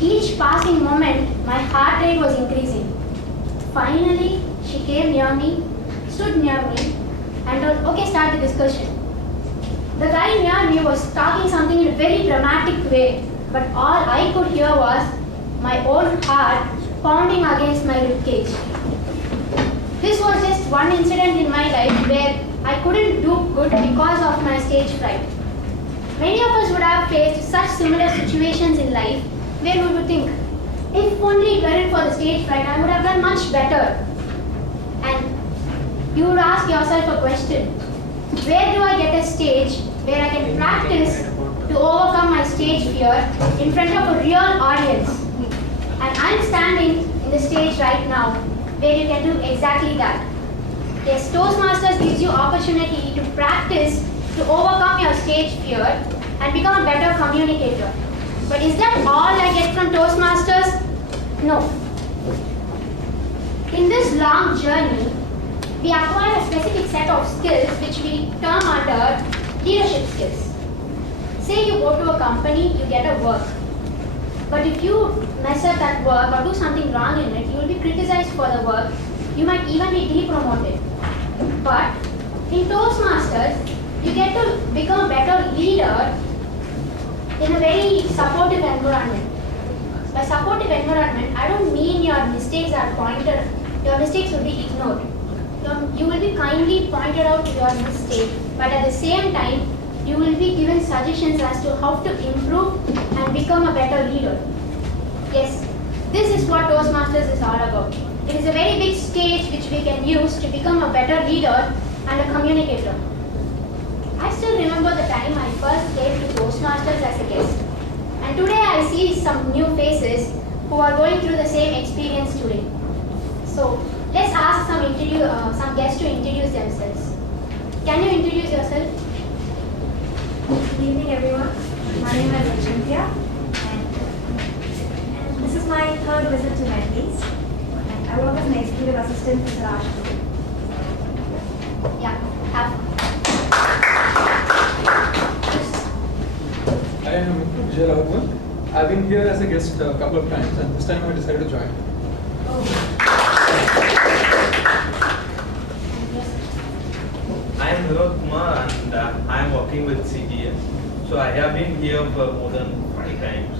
With each passing moment, my heart rate was increasing. Finally, she came near me, stood near me, and told, okay, start the discussion. The guy near me was talking something in a very dramatic way, but all I could hear was my own heart pounding against my ribcage. This was just one incident in my life where I couldn't do good because of my stage fright. Many of us would have faced such similar situations in life where we would think, if only it weren't for the stage fright, I would have done much better. And you would ask yourself a question, where do I get a stage where I can practice to overcome my stage fear in front of a real audience? And I'm standing in the stage right now where you can do exactly that. Yes, Toastmasters gives you opportunity to practice to overcome your stage fear and become a better communicator. But is that all I get from Toastmasters? No. In this long journey, we acquire a specific set of skills which we term under leadership skills. Say you go to a company, you get a work. But if you mess up that work or do something wrong in it, you will be criticized for the work. You might even be depromoted. But in Toastmasters, you get to become a better leader in a very supportive environment. By supportive environment, I don't mean your mistakes are pointed, your mistakes will be ignored. You will be kindly pointed out to your mistake, but at the same time, you will be given suggestions as to how to improve and become a better leader. Yes, this is what Toastmasters is all about. It is a very big stage which we can use to become a better leader and a communicator. I still remember the time I first came to Toastmasters as a guest. And today I see some new faces who are going through the same experience today. So let's ask some guests to introduce themselves. Can you introduce yourself? Good evening, everyone. My name is Cynthia, and this is my third visit to Medley's. And I work as an executive assistant to Raj. Yeah, have fun. I am Vijay Raghavan. I've been here as a guest a couple of times, and this time I decided to join. I am Vinod Kumar and I am working with CTS. So I have been here for more than 5 times.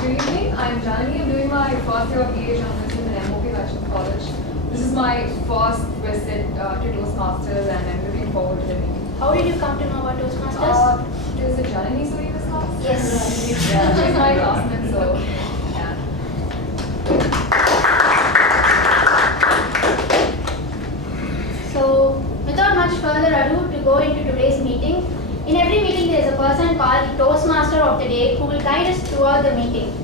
Good evening, I'm Janani. I'm doing my first year of BA journalism in MOP National College. This is my first visit to Toastmasters and I'm looking forward to the meeting. How did you come to know about Toastmasters? Is it Janani who in this class? Yes. She's my classmate, so yeah. So, without much further ado to go into today's meeting, in every meeting there is a person called Toastmaster of the Day who will guide us throughout the meeting.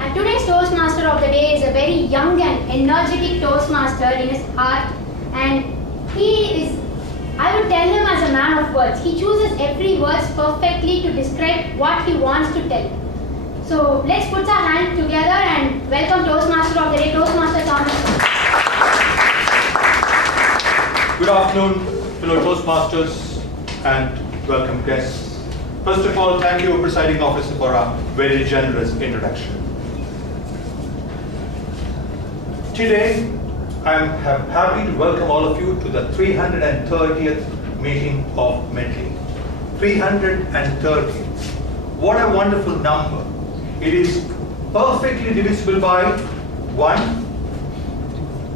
And today's Toastmaster of the Day is a very young and energetic Toastmaster in his heart, and he is, I would tell him as a man of words. He chooses every word perfectly to describe what he wants to tell. So let's put our hands together and welcome Toastmaster of the Day, Toastmaster Thomas. Good afternoon, fellow Toastmasters and welcome guests. First of all, thank you, Presiding Officer, for a very generous introduction. Today, I am happy to welcome all of you to the 330th meeting of Medley. 330. What a wonderful number. It is perfectly divisible by 1.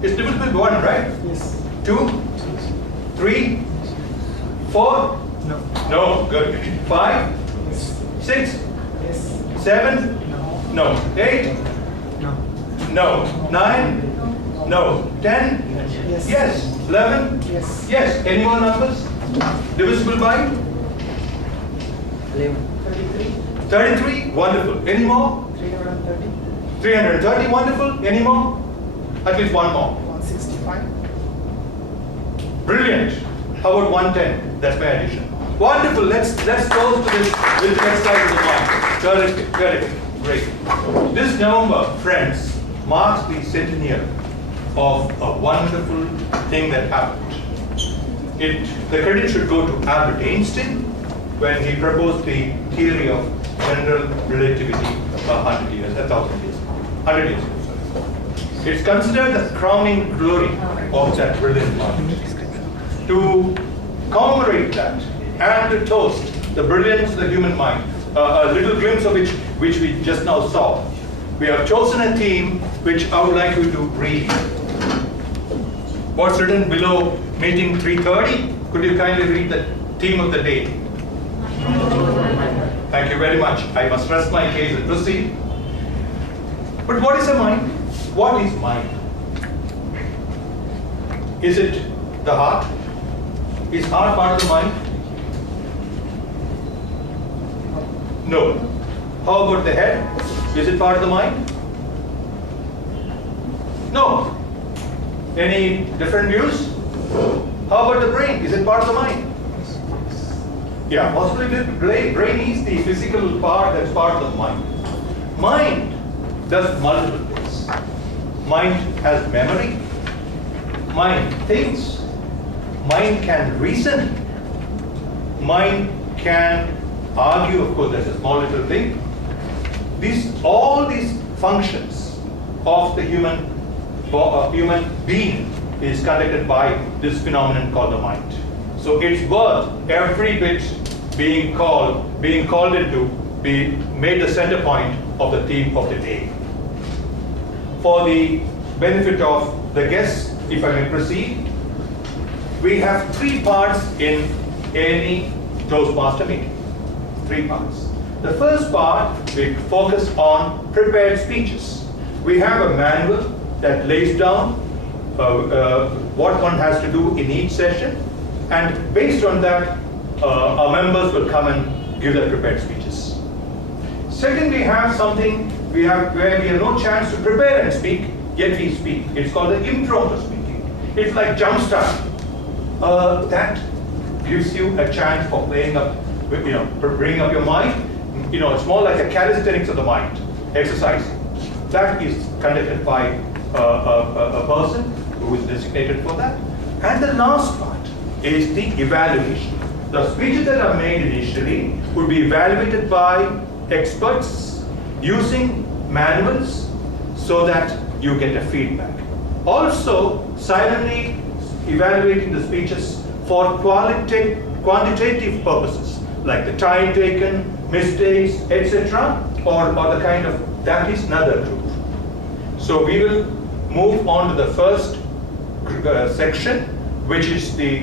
It's divisible by 1, right? Yes. 2, 3, 4? No. No, good. 5, Yes. 6, Yes. 7? No. No. 8? No. No. 9? No. 10? Yes. Yes. 11? Yes. Yes. Any more numbers? Divisible by? 11. 33. 33? Wonderful. Any more? 330. 330? Wonderful. Any more? At least one more. 165. Brilliant. How about 110? That's my addition. Wonderful. Let's close to this with the exercise of the mind. Terrific. Terrific. Great. This November, friends, marks the centennial of a wonderful thing that happened. The credit should go to Albert Einstein, when he proposed the theory of general relativity 100 years, 1,000 years, 100 years ago. Sorry. It's considered the crowning glory of that brilliant mind. To commemorate that and to toast the brilliance of the human mind, a little glimpse of which we just now saw, we have chosen a theme which I would like you to read. What's written below meeting 3:30? Could you kindly read the theme of the day? Thank you very much. I must rest my case and proceed. But what is a mind? What is mind? Is it the heart? Is heart part of the mind? No. How about the head? Is it part of the mind? No. Any different views? How about the brain? Is it part of the mind? Yeah, possibly the brain is the physical part that's part of the mind. Mind does multiple things. Mind has memory. Mind thinks. Mind can reason. Mind can argue. Of course, that's a small little thing. All these functions of the human being is conducted by this phenomenon called the mind. So it's worth every bit being called into, be made the center point of the theme of the day. For the benefit of the guests, if I may proceed, we have 3 parts in any Toastmaster meeting. 3 parts. The first part, we focus on prepared speeches. We have a manual that lays down what one has to do in each session, and based on that, our members will come and give their prepared speeches. Second, we have something where we have no chance to prepare and speak, yet we speak. It's called the impromptu speaking. It's like jumpstart. That gives you a chance for bringing up your mind. It's more like a calisthenics of the mind exercise. That is conducted by a person who is designated for that. And the last part is the evaluation. The speeches that are made initially would be evaluated by experts using manuals so that you get a feedback. Also, silently evaluating the speeches for quantitative purposes, like the time taken, mistakes, etc., or the kind of, that is another group. So we will move on to the first section, which is the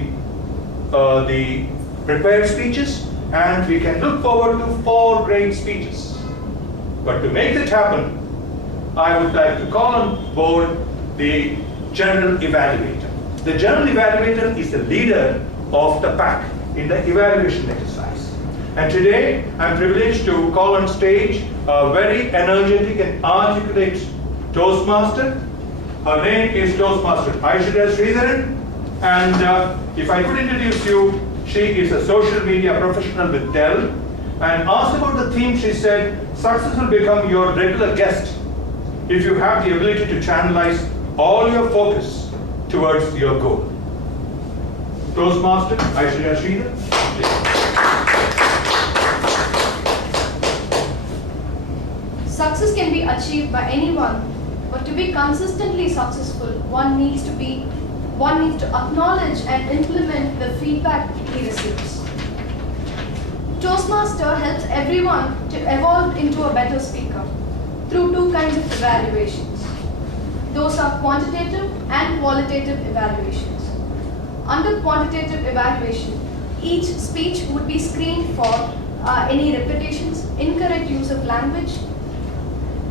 prepared speeches, and we can look forward to 4 great speeches. But to make it happen, I would like to call on board the general evaluator. The general evaluator is the leader of the pack in the evaluation exercise. And today, I'm privileged to call on stage a very energetic and articulate Toastmaster. Her name is Toastmaster Aishwarya Sridharan. And if I could introduce you, she is a social media professional with Dell. And asked about the theme, she said, success will become your regular guest if you have the ability to channelize all your focus towards your goal. Toastmaster Aishwarya Sridharan. Success can be achieved by anyone, but to be consistently successful, one needs to acknowledge and implement the feedback he receives. Toastmaster helps everyone to evolve into a better speaker through 2 kinds of evaluations. Those are quantitative and qualitative evaluations. Under quantitative evaluation, each speech would be screened for any repetitions, incorrect use of language,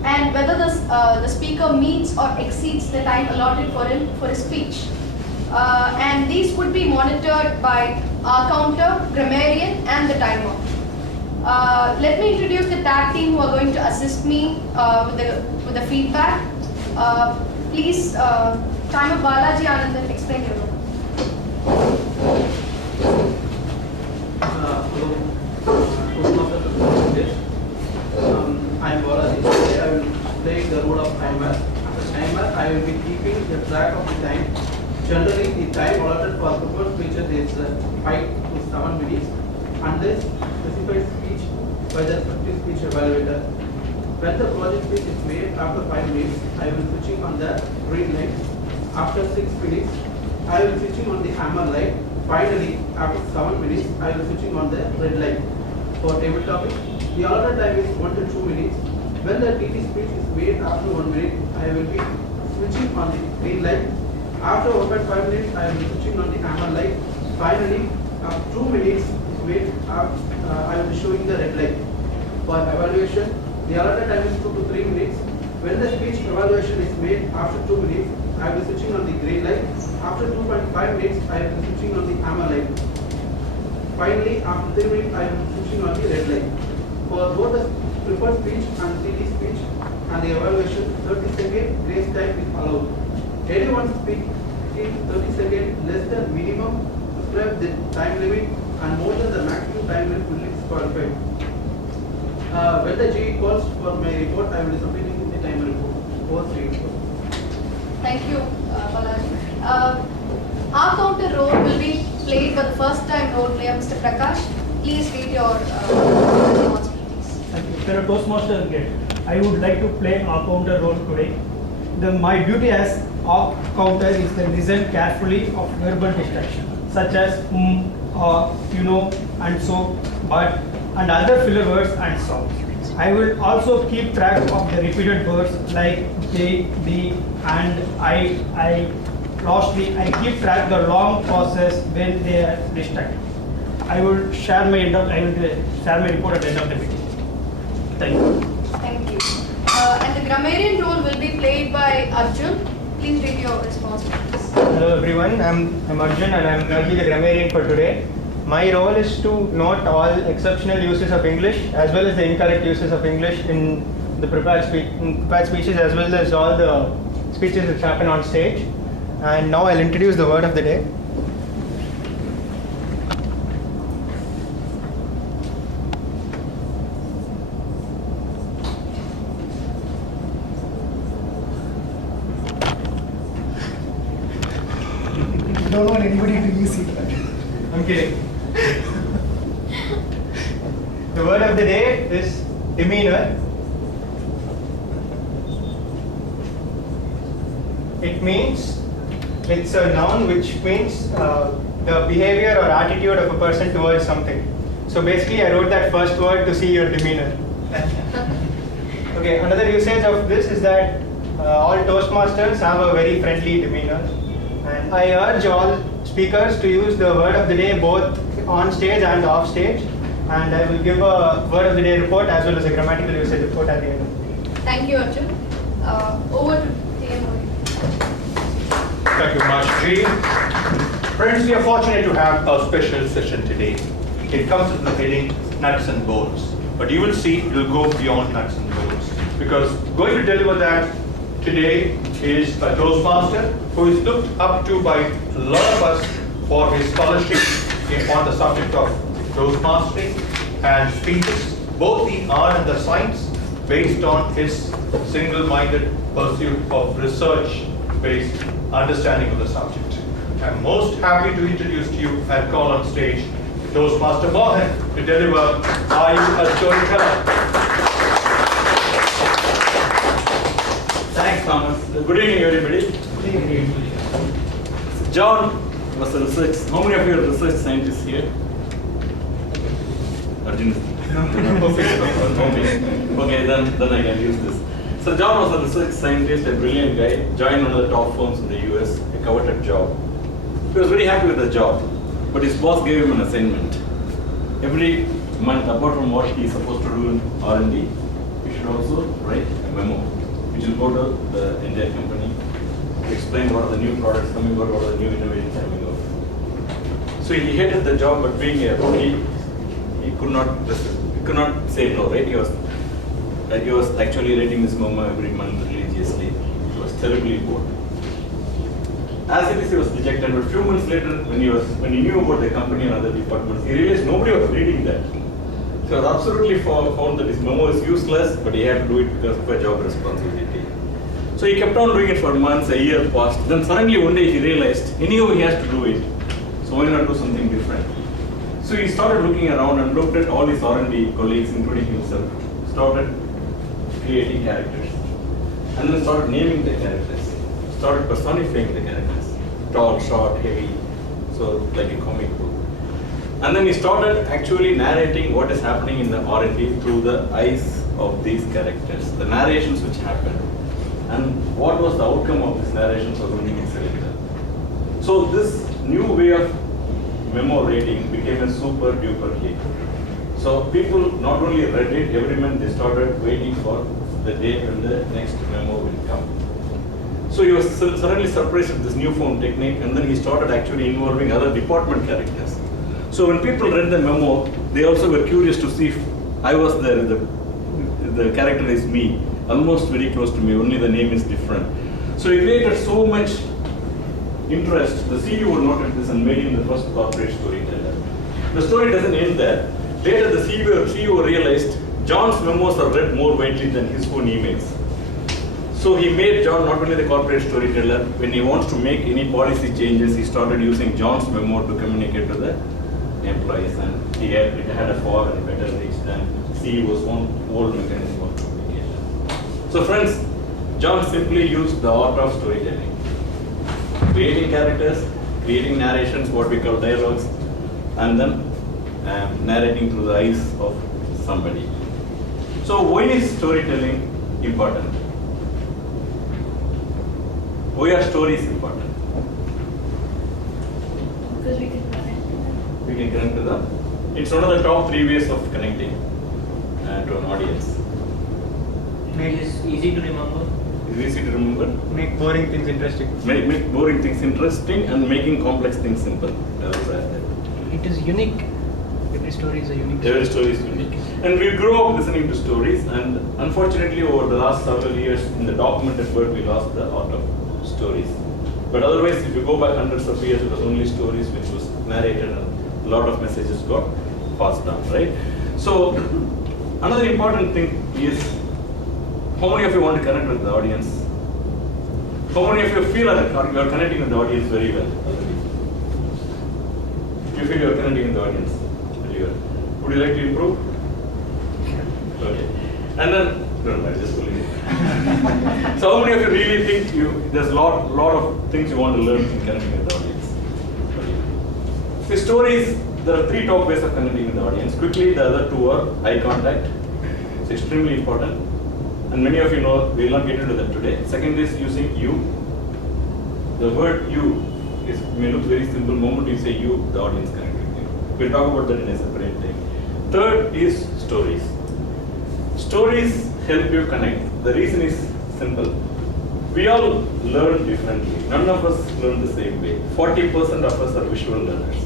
and whether the speaker meets or exceeds the time allotted for him for his speech. And these would be monitored by our counter, grammarian, and the timer. Let me introduce the tag team who are going to assist me with the feedback. Please, timer Balaji Anandan, explain your role. I am Balaji. Today I will play the role of timer. As timer, I will be keeping the track of the time. Generally, the time allotted for proposed speeches is 5 to 7 minutes, unless specified speech by the respective speech evaluator. When the project speech is made after 5 minutes, I will switching on the green light. After 6 minutes, I will switching on the amber light. Finally, after 7 minutes, I will switching on the red light. For table topic, the allotted time is 1 to 2 minutes. When the TT speech is made after 1 minute, I will be switching on the green light. After 1.5 minutes, I will be switching on the amber light. Finally, after 2 minutes, I will be showing the red light. For evaluation, the allotted time is 2 to 3 minutes. When the speech evaluation is made after 2 minutes, I will be switching on the green light. After 2.5 minutes, I will be switching on the amber light. Finally, after 3 minutes, I will be switching on the red light. For both the preferred speech and TT speech and the evaluation, 30-second grace time is allowed. Anyone speaking 30 seconds less than minimum prescribed the time limit and more than the maximum time limit will be disqualified. When the GE calls for my report, I will be submitting the time report. Over to you. Thank you, Balaji. Our counter role will be played by the first time role player, Mr. Prakash. Please read your responsibilities. Thank you. Sir, Toastmaster again. I would like to play our counter role today. My duty as our counter is to listen carefully of verbal distraction, such as you know, and so, but, and other filler words and sounds. I will also keep track of the repeated words like they, the, and I. Lastly, I keep track of the long pauses when they are distracted. I will share my report at the end of the meeting. Thank you. Thank you. And the grammarian role will be played by Arjun. Please read your responsibilities. Hello everyone, I'm Arjun and I'm going to be the grammarian for today. My role is to note all exceptional uses of English as well as the incorrect uses of English in the prepared speeches as well as all the speeches which happen on stage. And now I'll introduce the word of the day. I don't want anybody to use it. I'm kidding. The word of the day is demeanor. It's a noun which means the behavior or attitude of a person towards something. So basically I wrote that first word to see your demeanor. Okay, another usage of this is that all Toastmasters have a very friendly demeanor. And I urge all speakers to use the word of the day both on stage and off stage. And I will give a word of the day report as well as a grammatical usage report at the end. Thank you, Arjun. Over to TMO. Thank you much, G. Friends, we are fortunate to have a special session today. It comes with the heading Nuts and Bolts. But you will see it will go beyond nuts and bolts. Because going to deliver that today is a Toastmaster who is looked up to by a lot of us for his scholarship on the subject of Toastmastering and speeches, both the art and the science, based on his single-minded pursuit of research-based understanding of the subject. I'm most happy to introduce to you and call on stage Toastmaster Mohan to deliver Are You a Storyteller? Thanks, Thomas. Good evening, everybody. Good evening. John was a research. How many of you are research scientists here? Arjun. Okay, then I can use this. So John was a research scientist, a brilliant guy, joined one of the top firms in the US, a coveted job. He was very happy with the job, but his boss gave him an assignment. Every month, apart from what he is supposed to do in R&D, he should also write a memo, which will go to the entire company to explain what are the new products coming out, what are the new innovations coming out. So he hated the job, but being a rookie, he could not say no, right? He was actually writing this memo every month religiously. He was terribly bored. As it is, he was rejected, but a few months later, when he knew about the company and other departments, he realized nobody was reading that. So he was absolutely found that his memo is useless, but he had to do it because of a job responsibility. So he kept on doing it for months, a year passed. Then suddenly one day he realized, anyhow he has to do it, so why not do something different? So he started looking around and looked at all his R&D colleagues, including himself, started creating characters, and then started naming the characters, started personifying the characters, tall, short, heavy, so like a comic book. And then he started actually narrating what is happening in the R&D through the eyes of these characters, the narrations which happened, and what was the outcome of these narrations was only selected. So this new way of memo rating became a super duper hit. So people not only read it, every month they started waiting for the day when the next memo will come. So he was suddenly surprised at this newfound technique, and then he started actually involving other department characters. So when people read the memo, they also were curious to see if I was there, the character is me, almost very close to me, only the name is different. So he created so much interest. The CEO noted this and made him the first corporate storyteller. The story doesn't end there. Later the CEO realized John's memos are read more widely than his own emails. So he made John not only the corporate storyteller, when he wants to make any policy changes, he started using John's memo to communicate to the employees, and it had a far and better reach than CEO's own old mechanism of communication. So friends, John simply used the art of storytelling. Creating characters, creating narrations, what we call dialogues, and then narrating through the eyes of somebody. So why is storytelling important? Why are stories important? Because we can connect to them. We can connect to them. It's one of the top 3 ways of connecting to an audience. Make it easy to remember. It's easy to remember. Make boring things interesting. Make boring things interesting and making complex things simple. It is unique. Every story is a unique Every story is unique. And we grew up listening to stories, and unfortunately over the last several years in the documented world we lost the art of stories. But otherwise, if you go back hundreds of years, it was only stories which was narrated and a lot of messages got passed down, right? So another important thing is, how many of you want to connect with the audience? How many of you feel that you are connecting with the audience very well? You feel you are connecting with the audience very well. Would you like to improve? Okay. And then, no, just believe it. So how many of you really think there's a lot of things you want to learn in connecting with the audience? Okay. See, stories, there are 3 top ways of connecting with the audience. Quickly, the other 2 are eye contact. It's extremely important. And many of you know, we will not get into that today. Second is using you. The word you may look very simple. The moment you say you, the audience connects with you. We'll talk about that in a separate thing. Third is stories. Stories help you connect. The reason is simple. We all learn differently. None of us learn the same way. 40% of us are visual learners.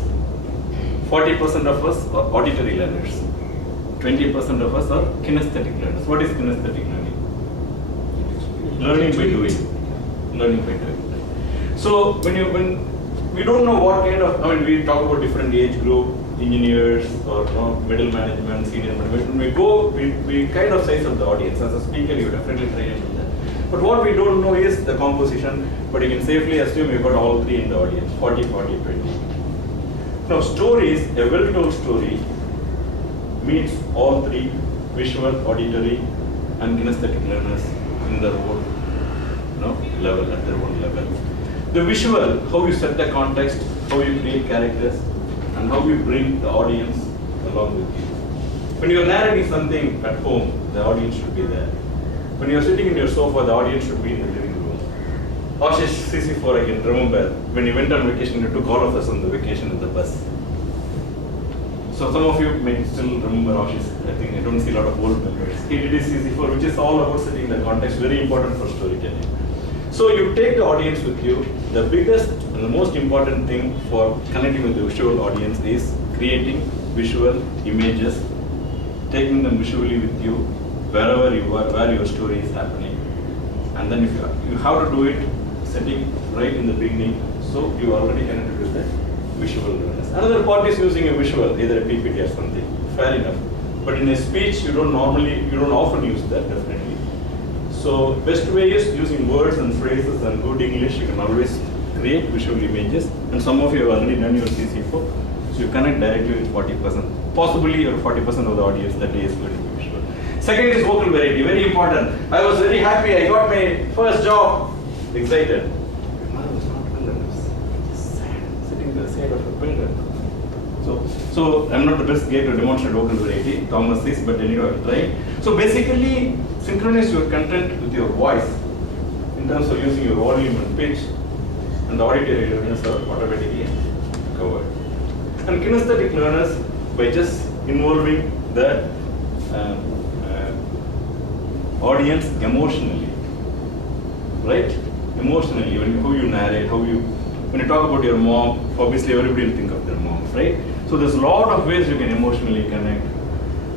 40% of us are auditory learners. 20% of us are kinesthetic learners. What is kinesthetic learning? Learning by doing. Learning by doing. So when we don't know what kind of, we talk about different age group, engineers or middle management, senior management. When we go, we kind of size up the audience. As a speaker, you definitely try and do that. But what we don't know is the composition, but you can safely assume you've got all 3 in the audience, 40, 40, 20. Now stories, a well-told story meets all 3 visual, auditory and kinesthetic learners in their own level, at their own level. The visual, how you set the context, how you create characters, and how you bring the audience along with you. When you are narrating something at home, the audience should be there. When you are sitting in your sofa, the audience should be in the living room. Ashish CC4, I can remember, when he went on vacation, he took all of us on the vacation in the bus. So some of you may still remember Ashish. I think I don't see a lot of old memories. He did his CC4, which is all about setting the context, very important for storytelling. So you take the audience with you. The biggest and the most important thing for connecting with the visual audience is creating visual images, taking them visually with you wherever you are, where your story is happening. And then if you have to do it, setting right in the beginning, so you already connected with the visual learners. Another part is using a visual, either a PPT or something, fair enough. But in a speech, you don't often use that, definitely. So best way is using words and phrases and good English. You can always create visual images. And some of you have already done your CC4. So you connect directly with 40%. Possibly your 40% of the audience that day is going to be visual. Second is vocal variety, very important. I was very happy, I got my first job. Excited. My mother was not well, I was just sad, sitting by the side of a builder. So I'm not the best guy to demonstrate vocal variety, Thomas is, but anyway I'll try. So basically, synchronize your content with your voice in terms of using your volume and pitch, and the auditory learners are automatically covered. And kinesthetic learners, by just involving the audience emotionally, right? Emotionally, how you narrate, when you talk about your mom, obviously everybody will think of their mom, right? So there's a lot of ways you can emotionally connect.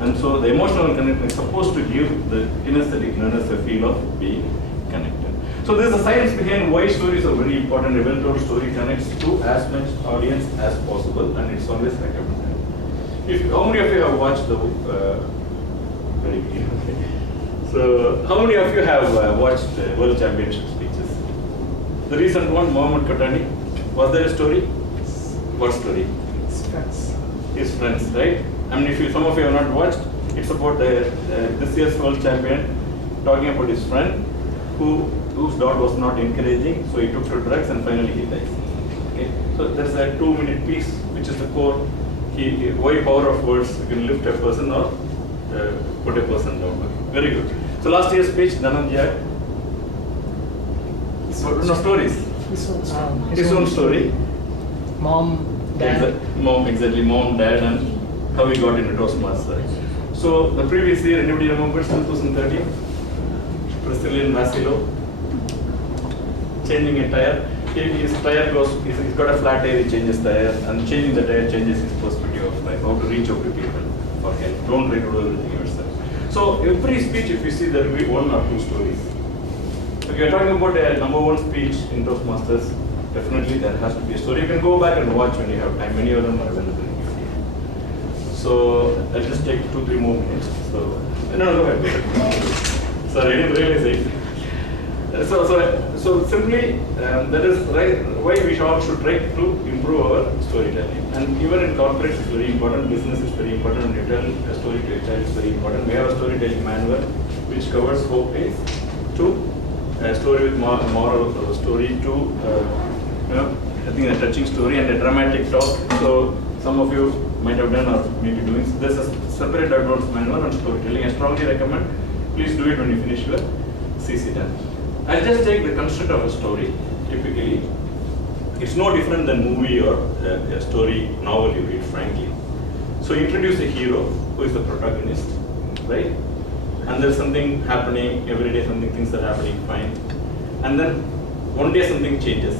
And so the emotional connection is supposed to give the kinesthetic learners a feel of being connected. So there's a science behind why stories are very important. Event-told story connects to as much audience as possible, and it's always recommended. How many of you have watched the very good, okay. So how many of you have watched World Championship speeches? The recent one, Mohammed Katani. Was there a story? What story? His friends. His friends, right? I mean, if some of you have not watched, it's about this year's world champion talking about his friend whose dad was not encouraging, so he took to drugs and finally he dies. Okay, so there's a 2-minute piece which is the core. Why power of words you can lift a person or put a person down. Okay, very good. So last year's speech, Dhananjay. No stories. His own story. Mom, dad. Mom, exactly. Mom, dad, and how he got into Toastmaster. So the previous year, anybody remembers 2013? Brazilian Vasilo changing a tire. His tire goes, he's got a flat tire, he changes tire, and changing the tire changes his perspective of life, how to reach out to people for help. Don't try to do everything yourself. So every speech, if you see, there will be 1 or 2 stories. If you're talking about a #1 speech in Toastmasters, definitely there has to be a story. You can go back and watch when you have time. Many of them are available in YouTube. So I'll just take 2-3 more minutes. So no, go ahead. Sorry, I didn't realize it. So simply, that is right, why we all should try to improve our storytelling. And even in corporate, it's very important. Business is very important. When you tell a story to a child, it's very important. We have a storytelling manual which covers 4 pages to a story with moral, a story to I think a touching story and a dramatic talk. So some of you might have done or maybe doing. So there's a separate advanced manual on storytelling. I strongly recommend. Please do it when you finish your CC 10. I'll just take the construct of a story. Typically, it's no different than movie or a story novel you read, frankly. So you introduce a hero who is the protagonist, right? And there's something happening every day, things are happening fine. And then one day something changes.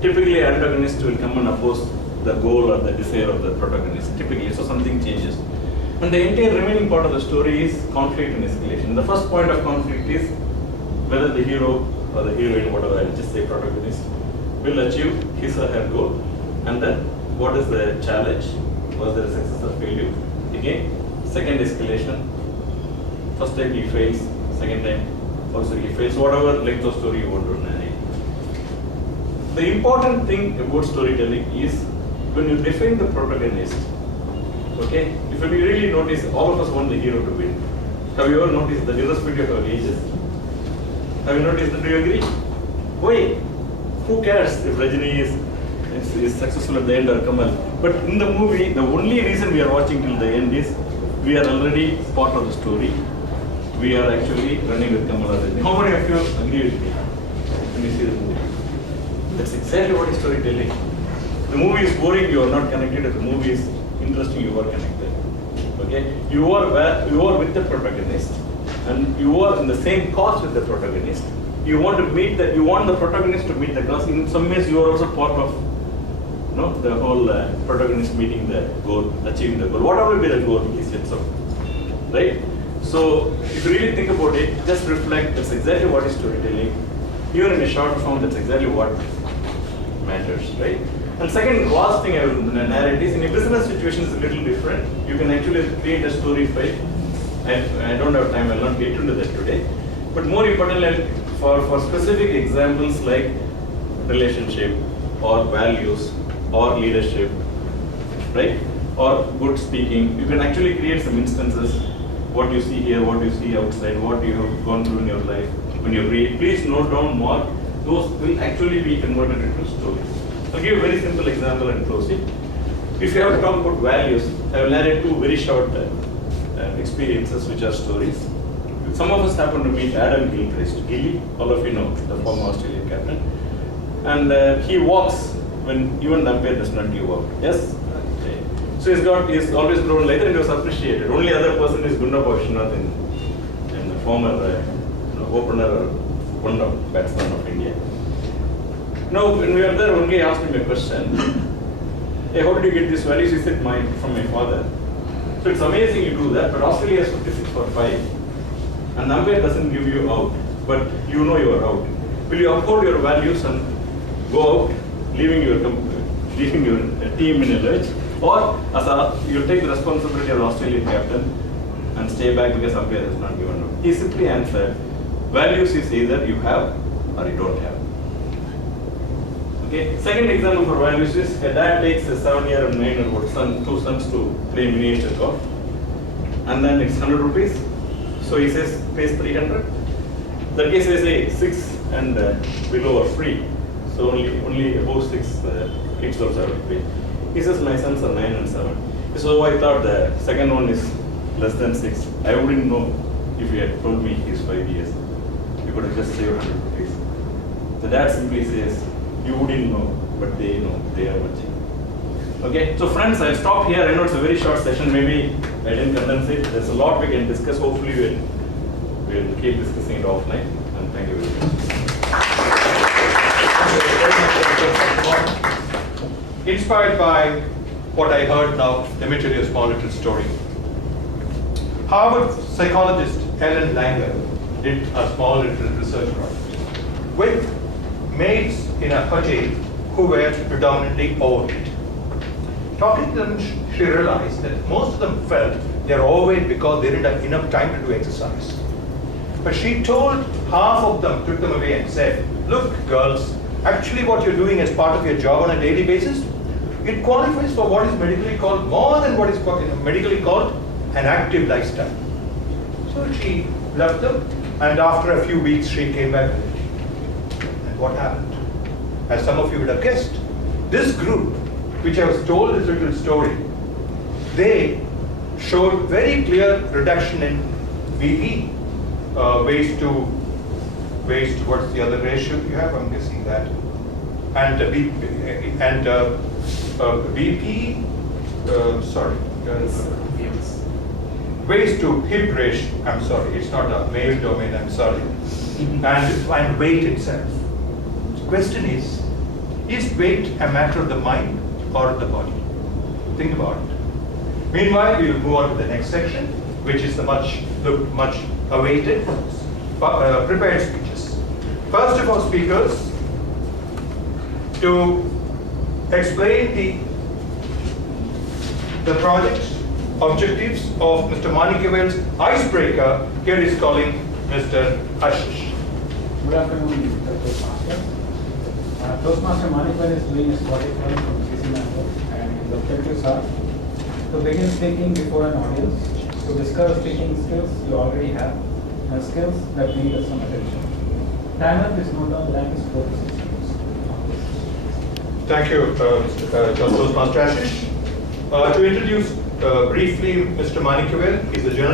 Typically, an antagonist will come and oppose the goal or the desire of the protagonist. Typically, so something changes. And the entire remaining part of the story is conflict and escalation. The first point of conflict is whether the hero or the heroine, whatever, I'll just say protagonist, will achieve his or her goal. And then what is the challenge? Was there a success or failure? Again, second escalation. First time he fails, second time also he fails, whatever length of story you want to narrate. The important thing about storytelling is when you define the protagonist, okay, if you really notice, all of us want the hero to win. Have you ever noticed that irrespective of our ages? Have you noticed that? Do you agree? Why? Who cares if Rajini is successful at the end or Kamal? But in the movie, the only reason we are watching till the end is we are already part of the story. We are actually running with Kamal or Rajini. How many of you agree with me when you see the movie? That's exactly what is storytelling. The movie is boring, you are not connected. If the movie is interesting, you are connected. Okay? You are with the protagonist. And you are in the same cause with the protagonist. You want the protagonist to meet the cause. In some ways, you are also part of, the whole protagonist meeting the goal, achieving the goal. Whatever be the goal, he sets up, right? So, if you really think about it, just reflect. That's exactly what is storytelling. Even in a short form, that's exactly what matters, right? And second, last thing I will narrate is in a business situation is a little different. You can actually create a story file. I don't have time, I will not get into that today. But more importantly, for specific examples like relationship or values or leadership, right? Or good speaking. You can actually create some instances, what you see here, what you see outside, what you have gone through in your life. When you read, please note down more. Those will actually be converted into stories. I'll give you a very simple example and closing. If you have to talk about values, I will narrate two very short experiences which are stories. Some of us happen to meet Adam Gilchrist. Gilly, all of you know, the former Australian captain. And he walks when even the umpire does not give out. Yes? Okay. So he's always grown later and he was appreciated. Only other person is Gunda Bhavishnath in the former opener or one-down batsman of India. Now, when we were there, one guy asked him a question. Hey, how did you get these values? He said, from my father. So it's amazing you do that, but Australia is 56 for 5. And the umpire doesn't give you out, but you know you are out. Will you uphold your values and go out, leaving your team in a lurch? Or you take the responsibility of the Australian captain and stay back because umpire has not given out? He simply answered, values is either you have or you don't have. Okay. Second example for values is a dad takes a 7-year and 9-year-old son, two sons to play miniature golf, and then it's 100 rupees. So he says pays 300. That case they say 6 and below are free. So only above 6 kids also have to pay. He says my sons are 9 and 7. So I thought the second one is less than 6. I wouldn't know if you had told me he's 5 years. You could have just saved 100 rupees. The dad simply says, you wouldn't know, but they know, they are watching. Okay, so friends, I'll stop here. I know it's a very short session, maybe I didn't condense it. There's a lot we can discuss. Hopefully we'll keep discussing it offline. And thank you very much. Inspired by what I heard now, let me tell you a small little story. Harvard psychologist Ellen Langer did a small little research project with maids in a hotel who were predominantly overweight. Talking to them, she realized that most of them felt they are overweight because they didn't have enough time to do exercise. But she told half of them, took them away and said, look girls, actually what you're doing as part of your job on a daily basis, it qualifies for what is medically called, more than what is medically called, an active lifestyle. So she left them, and after a few weeks she came back. And what happened? As some of you would have guessed, this group, which I was told this little story, they showed very clear reduction in BP, waist towards the other ratio you have, I'm guessing that, and BP, waist to hip ratio, I'm sorry, it's not a male domain, I'm sorry, and weight itself. The question is weight a matter of the mind or of the body? Think about it. Meanwhile, we will move on to the next section, which is the much awaited prepared speeches. First of our speakers to explain the project objectives of Mr. Manikawel's icebreaker. Here is calling Mr. Ashish. Good afternoon, Mr. Toastmaster. Toastmaster Manikawel is doing a qualifying from CC Mango, and his objectives are to begin speaking before an audience, to discover speaking skills you already have, and skills that need some attention. Timer is not on line is 4 to 6 minutes. Thank you, Toastmaster Ashish. To introduce briefly Mr. Manikawel, he's the General